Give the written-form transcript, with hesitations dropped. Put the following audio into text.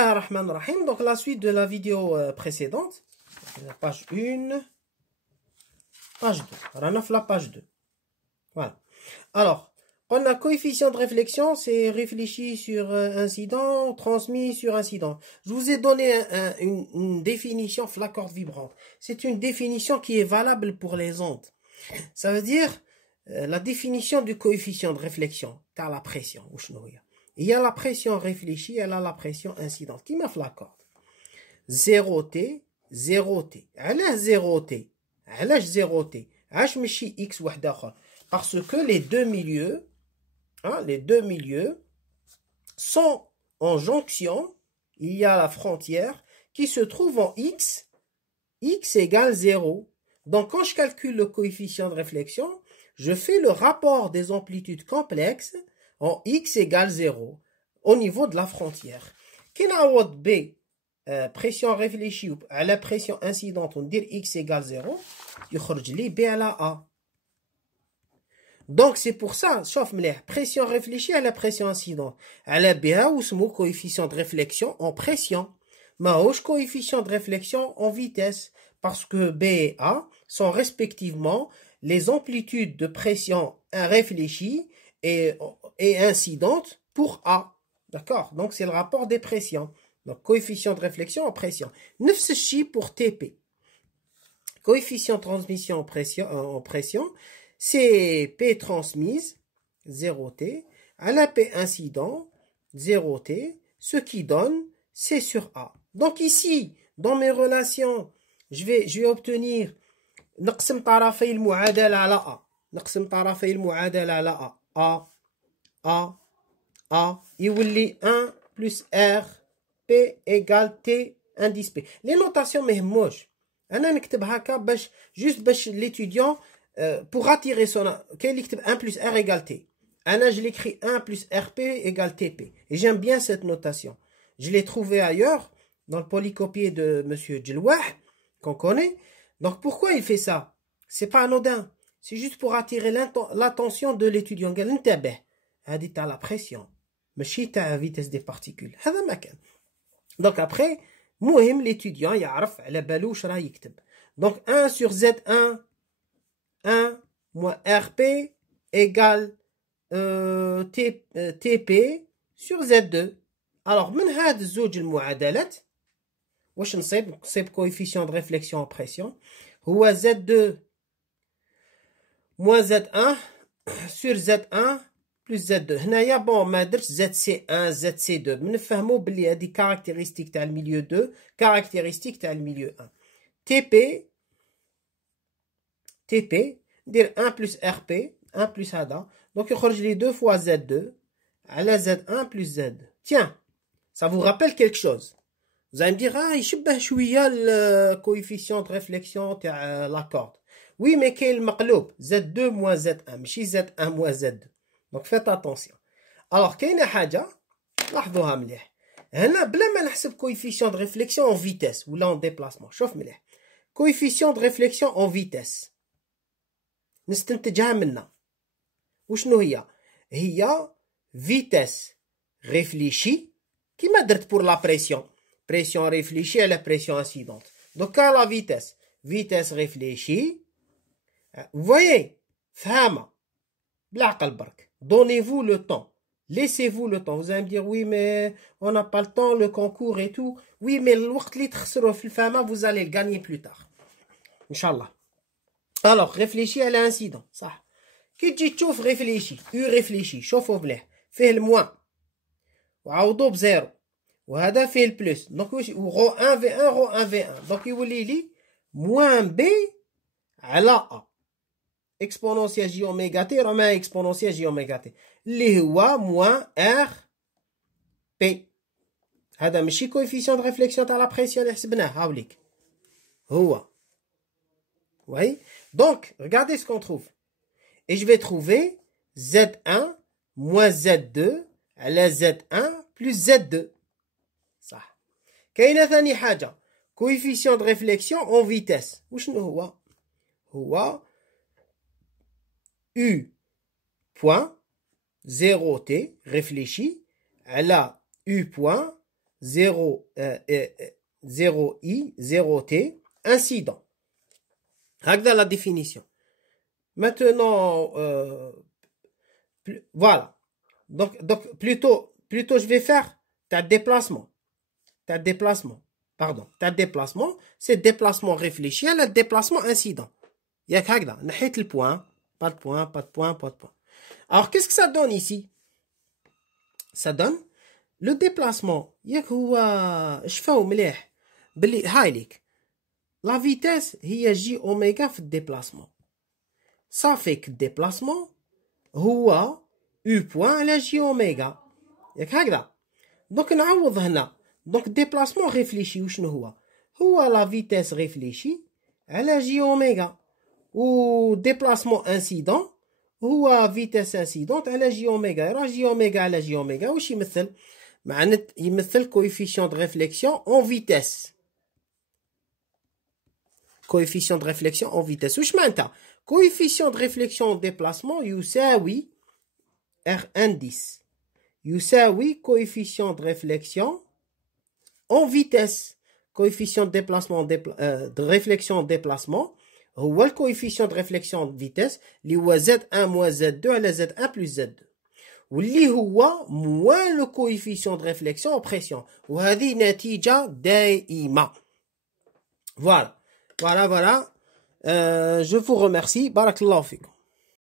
Bismillah ar-Rahman ar-Rahim. Donc la suite de la vidéo précédente, page 1, page 2. Ranaf la page 2. Voilà. Alors, on a coefficient de réflexion, c'est réfléchi sur incident, transmis sur incident. Je vous ai donné une définition flacorde vibrante. C'est une définition qui est valable pour les ondes. Ça veut dire la définition du coefficient de réflexion, car la pression. Il y a la pression réfléchie, elle a la pression incidente. Qui m'a flacorde 0T, 0T. علاش 0T علاش 0T علاش ماشي X واحد آخر parce que les deux milieux sont en jonction. Il y a la frontière qui se trouve en X égale 0. Donc quand je calcule le coefficient de réflexion, je fais le rapport des amplitudes complexes en X égale 0 au niveau de la frontière. كنعوض B pression réfléchie à la pression incidente, on dit X égale 0, يخرج لي B à la A. Donc c'est pour ça, شوف مليح, pression réfléchie à la pression incidente. على بها واسمو coefficient de réflexion en pression. ماهوش coefficient de réflexion en vitesse, parce que B et A sont respectivement les amplitudes de pression réfléchie et incidente pour A. D'accord? Donc c'est le rapport des pressions. Donc coefficient de réflexion en pression. نفس الشيء pour TP. Coefficient de transmission en pression, c'est P transmise, 0T, à la P incident, 0T, ce qui donne C sur A. Donc ici, dans mes relations, je vais obtenir نقسم طرفي المعادلة على A. نقسم طرفي المعادلة على A. يولي 1 plus R P égale T indice P. Les notations مهموش. أنا نكتب هكا باش juste باش l'étudiant pour attirer son... كاين اللي يكتب 1 plus R égale T. أنا je l'écris 1 plus RP égale TP. Et j'aime bien cette notation. Je l'ai trouvé ailleurs dans le polycopier de monsieur Djelwah qu'on connaît. Donc pourquoi il fait ça? C'est pas anodin. C'est juste pour attirer l'attention de l'étudiant. قال انتبه. هذه تاع la pression. ماشي تاع vitesse des particules. هذا ما كان. Donc après, مهم l'étudiant يعرف على بالو واش راه يكتب. Donc 1 sur Z1, 1 moins RP égale TP sur Z2. Alors من هاد الزوج المعادلات واش نصيب coefficient de réflexion en pression هو Z2 moins Z1 sur Z1 plus Z2. هنايا بون ما درتش ZC1 ZC2 نفهموا بلي هذه كاركتيرستيك تاع الميليو 2 كاركتيرستيك تاع الميليو 1. TP ندير 1 plus RP 1 plus هذا donc يخرج لي 2 fois Z2 على Z1 plus Z2. Tiens, ça vous rappelle quelque chose? Vous allez me dire, يشبه شوية le coefficient de réflexion تاع la corde. Oui, mais كاين المقلوب Z2 moins Z1 ماشي Z1 moins Z2. Donc faites attention. Alors كاينة حاجة لاحظوها مليح. هنا بلا ما نحسب coefficient de réflexion en vitesse ولا en déplacement. شوف مليح. coefficient de réflexion en vitesse. نستنتجها منا. وشنو هي؟ هي vitesse réfléchie كيما درت pour la pression. Pression réfléchie à la pression incidente. Donc à la vitesse réfléchie. Vous voyez, فهمة بالعقل برك. Donnez-vous le temps. Laissez-vous le temps. Vous allez me dire, oui, mais on n'a pas le temps, le concours et tout. Oui, mais الوقت اللي تخسروه في الفهمة, vous allez le gagner plus tard. Inch'Allah. Alors, réfléchis à l'incident. صح. كي تجي تشوف réfléchis. réfléchis. شوفوا مليح. فيه الموان. وعوضوه بزيرو. وهذا فيه البلس. دونك واش رو 1 في 1 رو 1 في 1. دونك يولي لي موان بي على ا. اكسبونونسيال جي اوميغا تي راه ما اكسبونونسيال جي اوميغا تي اللي هو موان ار بي. هذا ماشي كويفيسيون دو ريفليكسيون تاع لا بريسيون اللي حسبناه هاوليك هو. Oui. Donc, regardez ce qu'on trouve. Et je vais trouver Z1 moins Z2 à la Z1 plus Z2. Ça. كاينه ثاني حاجه coefficient de réflexion en vitesse. وشنو هو؟ هو U point 0T réfléchi على U point 0, 0i, 0t, incident. Regarde la définition. Maintenant, voilà. Donc plutôt je vais faire ta déplacement. Pardon. Ta déplacement, c'est déplacement réfléchi à le déplacement incident. ياك هكذا نحيت le point, pas de point, pas de point, pas de point. Alors qu'est-ce que ça donne ici? Ça donne le déplacement. ياك هو شفاو مليح بلي هاي ليك. La vitesse هي جي اوميغا في الديبلاسمون. Ça fait que الديبلاسمون هو U point على جي اوميغا. ياك هكذا. دونك نعوض هنا. دونك déplacement réfléchi وشنو هو؟ هو la vitesse réfléchie على جي اوميغا. و déplacement incident هو vitesse incidente على جي اوميغا. راه جي اوميغا على جي اوميغا واش يمثل؟ معناتها يمثل coefficient de réflexion en vitesse. coefficient de réflexion en vitesse. واش معناتها؟ coefficient de réflexion en déplacement يساوي R indice. يساوي coefficient de réflexion en vitesse. coefficient de déplacement de réflexion en déplacement هو le coefficient de réflexion de vitesse اللي هو Z1 moins Z2 على Z1 plus Z2 واللي هو moins le coefficient de réflexion en pression وهذه نتيجة دائمة. Voilà. Je vous remercie. بارك الله فيكم.